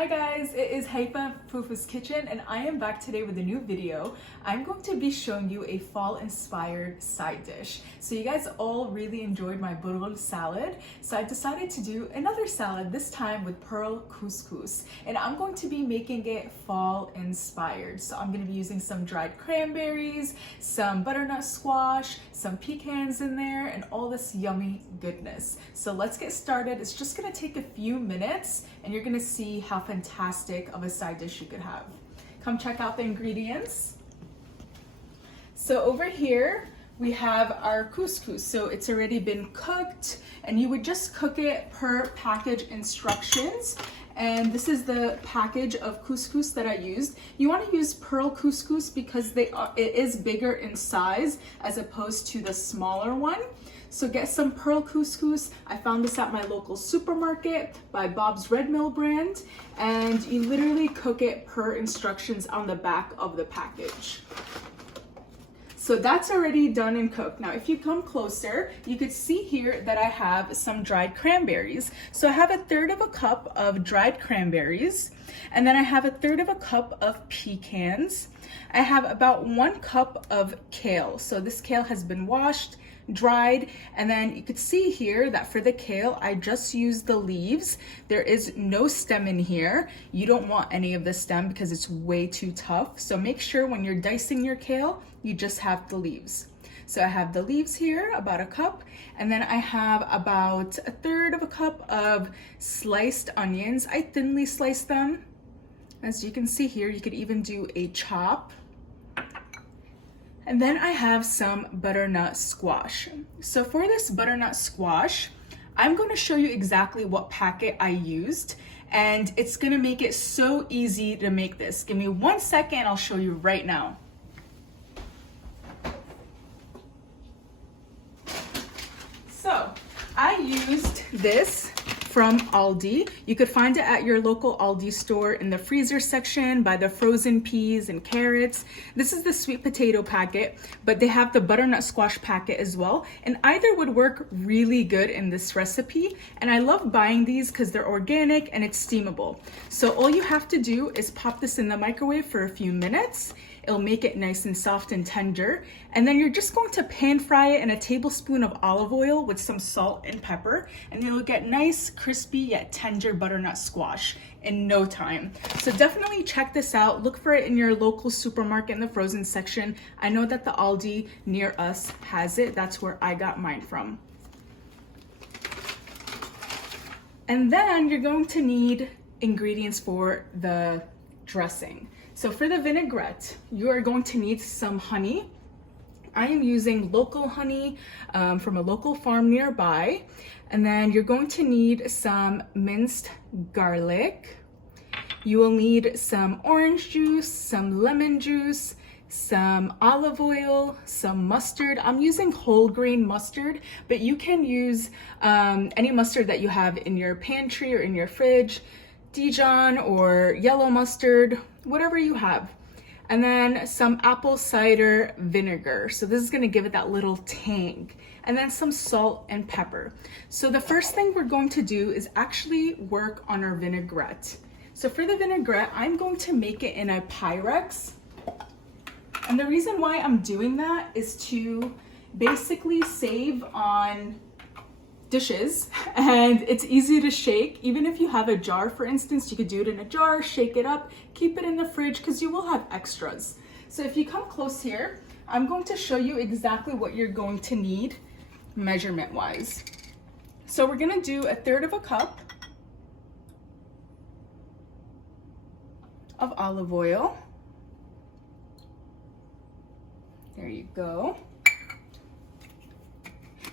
Hi guys, it is Haifa Fufu's Kitchen and I am back today with a new video. I'm going to be showing you a fall inspired side dish. So you guys all really enjoyed my burul salad, so I decided to do another salad, this time with pearl couscous. And I'm going to be making it fall inspired. So I'm going to be using some dried cranberries, some butternut squash, some pecans in there, and all this yummy goodness. So let's get started. It's just going to take a few minutes and you're going to see how fantastic of a side dish you could have. Come check out the ingredients. So over here we have our couscous. So it's already been cooked and you would just cook it per package instructions. And this is the package of couscous that I used. You want to use pearl couscous because it is bigger in size as opposed to the smaller one. So get some pearl couscous. I found this at my local supermarket by Bob's Red Mill brand, and you literally cook it per instructions on the back of the package. So that's already done and cooked. Now, if you come closer, you could see here that I have some dried cranberries. So I have 1/3 cup of dried cranberries, and then I have 1/3 cup of pecans. I have about 1 cup of kale. So this kale has been washed, dried, and then you could see here that for the kale I just used the leaves. There is no stem in here. You don't want any of the stem because it's way too tough, so make sure when you're dicing your kale you just have the leaves. So I have the leaves here, about 1 cup, and then I have about 1/3 cup of sliced onions. I thinly sliced them. As you can see here, you could even do a chop. And then I have some butternut squash. So for this butternut squash, I'm going to show you exactly what packet I used, and it's going to make it so easy to make this. Give me 1 second, I'll show you right now. So I used this from Aldi. You could find it at your local Aldi store in the freezer section by the frozen peas and carrots. This is the sweet potato packet, but they have the butternut squash packet as well, and either would work really good in this recipe. And I love buying these because they're organic and it's steamable. So all you have to do is pop this in the microwave for a few minutes. It'll make it nice and soft and tender. And then you're just going to pan fry it in a tablespoon of olive oil with some salt and pepper, and you'll get nice, crispy yet tender butternut squash in no time. So definitely check this out. Look for it in your local supermarket in the frozen section. I know that the Aldi near us has it. That's where I got mine from. And then you're going to need ingredients for the dressing. So for the vinaigrette, you are going to need some honey. I am using local honey from a local farm nearby. And then you're going to need some minced garlic. You will need some orange juice, some lemon juice, some olive oil, some mustard. I'm using whole grain mustard, but you can use any mustard that you have in your pantry or in your fridge. Dijon or yellow mustard, whatever you have. And then some apple cider vinegar. So this is going to give it that little tang. And then some salt and pepper. So the first thing we're going to do is actually work on our vinaigrette. So for the vinaigrette, I'm going to make it in a Pyrex. And the reason why I'm doing that is to basically save on dishes, and it's easy to shake. Even if you have a jar, for instance, you could do it in a jar, shake it up, keep it in the fridge because you will have extras. So if you come close here, I'm going to show you exactly what you're going to need measurement wise. So we're going to do 1/3 cup of olive oil. There you go.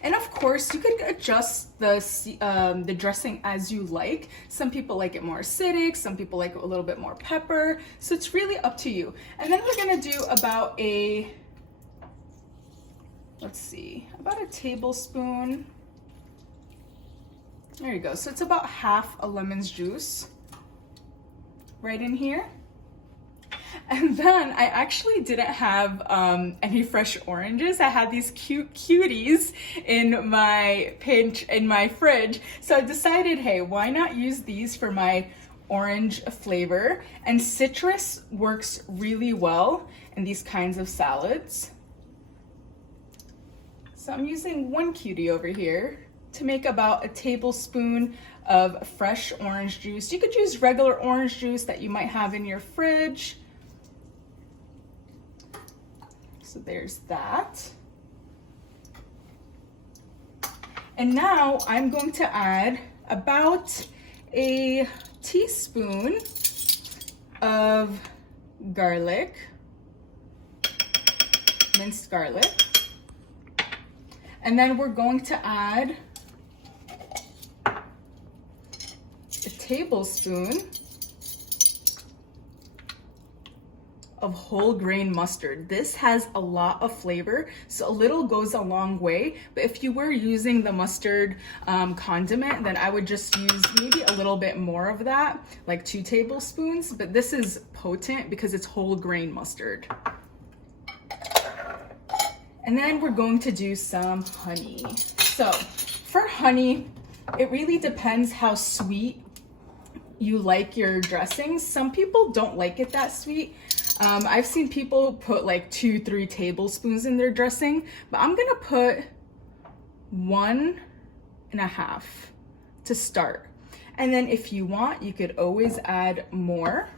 And of course, you could adjust the dressing as you like. Some people like it more acidic, some people like it a little bit more pepper. So it's really up to you. And then we're gonna do about about a tablespoon. There you go. So it's about half a lemon's juice right in here. And then I actually didn't have any fresh oranges. I had these cute cuties in my fridge. So I decided, hey, why not use these for my orange flavor, and citrus works really well in these kinds of salads. So I'm using 1 cutie over here to make about a tablespoon of fresh orange juice. You could use regular orange juice that you might have in your fridge. So there's that. And now I'm going to add about a teaspoon of garlic, minced garlic. And then we're going to add a tablespoon of whole grain mustard. This has a lot of flavor, so a little goes a long way. But if you were using the mustard condiment, then I would just use maybe a little bit more of that, like 2 tablespoons. But this is potent because it's whole grain mustard. And then we're going to do some honey. So for honey, it really depends how sweet you like your dressings. Some people don't like it that sweet. I've seen people put like 2-3 tablespoons in their dressing, but I'm gonna put 1.5 to start. And then if you want, you could always add more.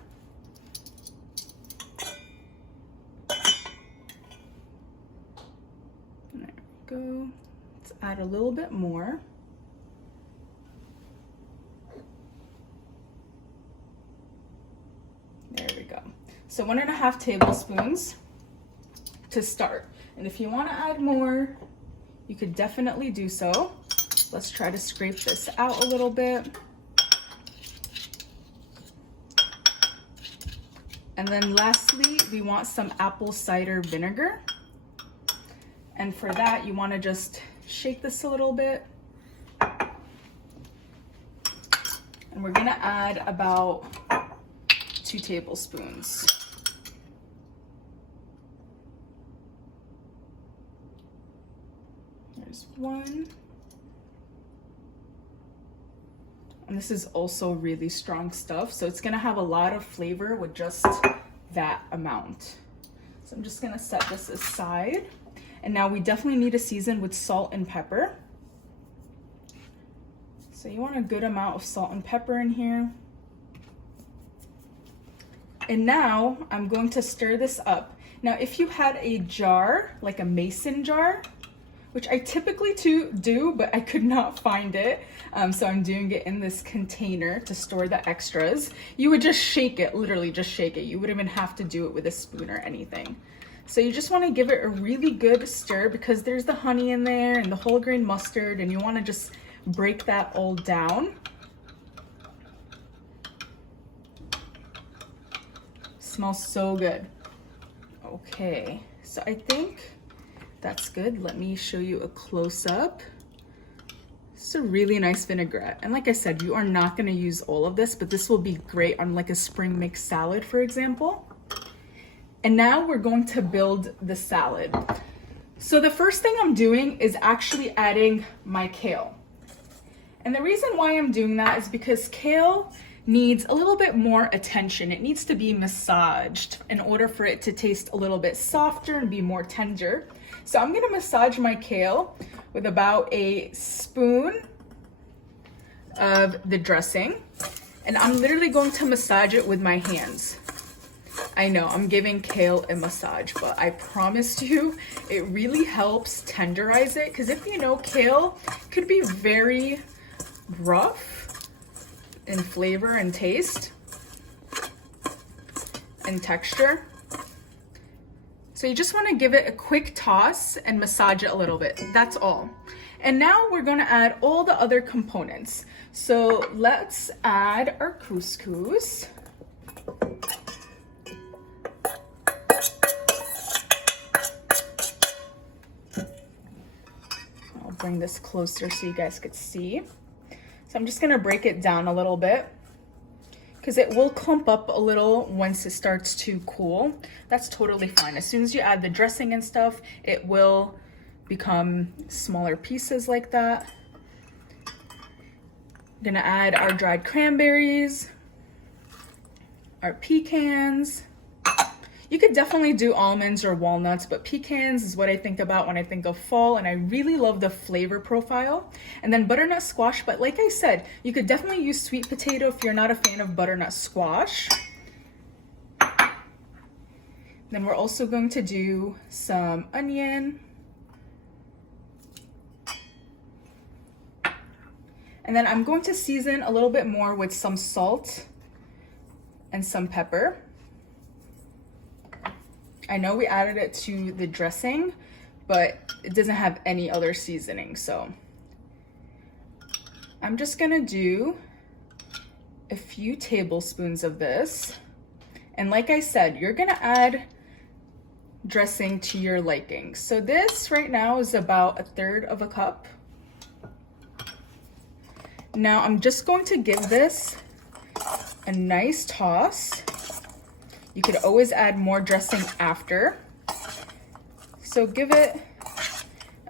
There we go. Let's add a little bit more. There we go. So 1.5 tablespoons to start. And if you want to add more, you could definitely do so. Let's try to scrape this out a little bit. And then lastly, we want some apple cider vinegar. And for that, you want to just shake this a little bit. And we're gonna add about 2 tablespoons. There's 1. And this is also really strong stuff, so it's gonna have a lot of flavor with just that amount. So I'm just gonna set this aside. And now we definitely need to season with salt and pepper. So you want a good amount of salt and pepper in here. And now I'm going to stir this up. Now, if you had a jar, like a mason jar, which I typically do, but I could not find it, so I'm doing it in this container to store the extras, you would just shake it, literally just shake it. You wouldn't even have to do it with a spoon or anything. So you just want to give it a really good stir because there's the honey in there and the whole grain mustard, and you want to just break that all down. Smells so good. Okay, so I think that's good. Let me show you a close-up. It's a really nice vinaigrette. And like I said, you are not gonna use all of this, but this will be great on like a spring mix salad, for example. And now we're going to build the salad. So the first thing I'm doing is actually adding my kale. And the reason why I'm doing that is because kale needs a little bit more attention. It needs to be massaged in order for it to taste a little bit softer and be more tender. So I'm gonna massage my kale with about a spoon of the dressing. And I'm literally going to massage it with my hands. I know, I'm giving kale a massage, but I promise you, it really helps tenderize it. Because if you know, kale could be very rough in flavor and taste and texture. So you just want to give it a quick toss and massage it a little bit. That's all. And now we're going to add all the other components. So let's add our couscous. I'll bring this closer so you guys could see. So I'm just going to break it down a little bit because it will clump up a little once it starts to cool. That's totally fine. As soon as you add the dressing and stuff, it will become smaller pieces like that. I'm gonna add our dried cranberries. our pecans. You could definitely do almonds or walnuts, but pecans is what I think about when I think of fall, and I really love the flavor profile. And then butternut squash, but like I said, you could definitely use sweet potato if you're not a fan of butternut squash. Then we're also going to do some onion. And then I'm going to season a little bit more with some salt and some pepper. I know we added it to the dressing, but it doesn't have any other seasoning, so I'm just gonna do a few tablespoons of this. And like I said, you're gonna add dressing to your liking. So this right now is about 1/3 of a cup. Now I'm just going to give this a nice toss. You could always add more dressing after. So give it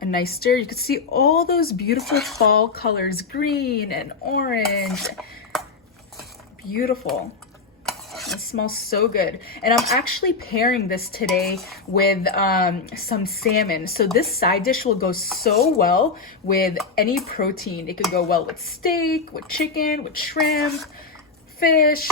a nice stir. You can see all those beautiful fall colors, green and orange. Beautiful. It smells so good. And I'm actually pairing this today with some salmon. So this side dish will go so well with any protein. It could go well with steak, with chicken, with shrimp, fish.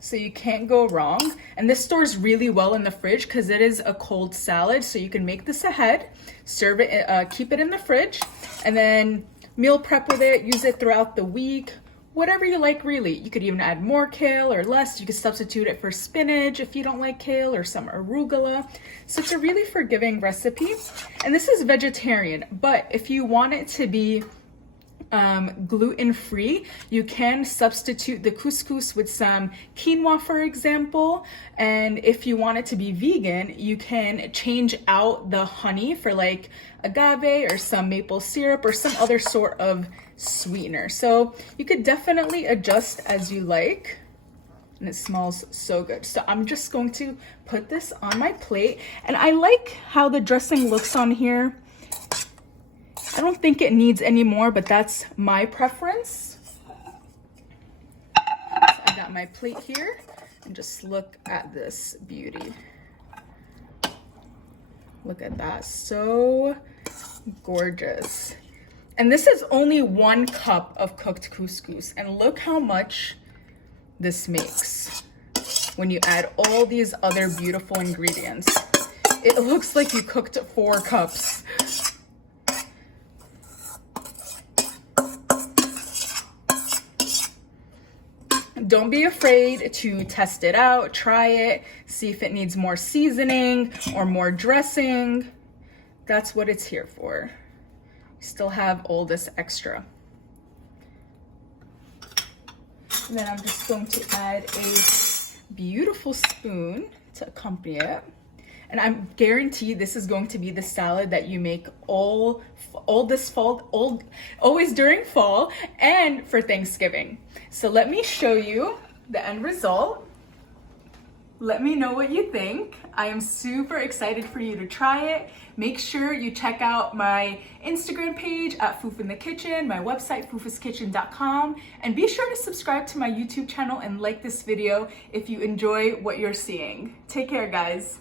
So you can't go wrong. And this stores really well in the fridge because it is a cold salad. So you can make this ahead, serve it, keep it in the fridge, and then meal prep with it, use it throughout the week. Whatever you like, really. You could even add more kale or less. You could substitute it for spinach if you don't like kale, or some arugula. So it's a really forgiving recipe. And this is vegetarian, but if you want it to be gluten-free, you can substitute the couscous with some quinoa, for example. And if you want it to be vegan, you can change out the honey for like agave or some maple syrup or some other sort of sweetener. So you could definitely adjust as you like. And it smells so good. So I'm just going to put this on my plate. And I like how the dressing looks on here. I don't think it needs any more, but that's my preference. So I got my plate here, and just look at this beauty. Look at that, so gorgeous. And this is only 1 cup of cooked couscous, and look how much this makes when you add all these other beautiful ingredients. It looks like you cooked 4 cups. Don't be afraid to test it out, try it, see if it needs more seasoning or more dressing. That's what it's here for. You still have all this extra. And then I'm just going to add a beautiful spoon to accompany it. And I'm guaranteed this is going to be the salad that you make all this fall, always during fall and for Thanksgiving. So let me show you the end result. Let me know what you think. I am super excited for you to try it. Make sure you check out my Instagram page at Fufu in the Kitchen, my website fufuskitchen.com, and be sure to subscribe to my YouTube channel and like this video if you enjoy what you're seeing. Take care, guys.